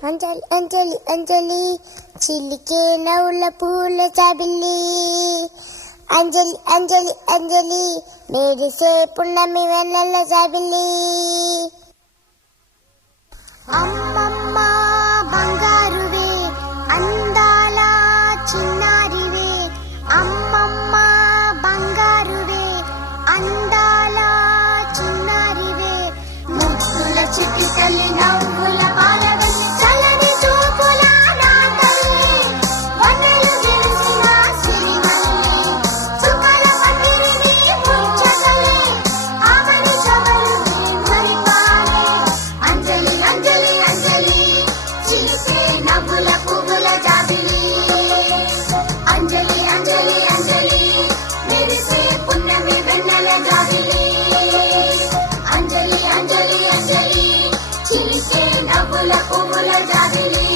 అంజలి అంజలి అంజలి చిలికే నవ్వుల పూల జాబిల్లి అంజలి అంజలి అంజలి మెరిసే పున్నమి వెన్నెల జాబిల్లి అమ్మమ్మ బంగారువే అందాల చిన్నారివే అమ్మమ్మ బంగారువే అందాల చిన్నారివే ముద్దుల చిట్టి తల్లి నవ్వుల బాలవల్లి చలని చూపుల నా తల్లి వన్నెలు విరిసిన సిరిమల్లి సుఖల పట్టిరిని ముంచగలే ఆమని చవలు మరిపాలే అంజలి అంజలి అంజలి చిలికే నవ్వుల పువ్వుల జాబిలి అంజలి అంజలి అంజలి మెరిసే పున్నమి వెన్నెల జాబిలి అంజలి అంజలి అంజలి చిలికే నవ్వుల పువ్వుల జాబిలి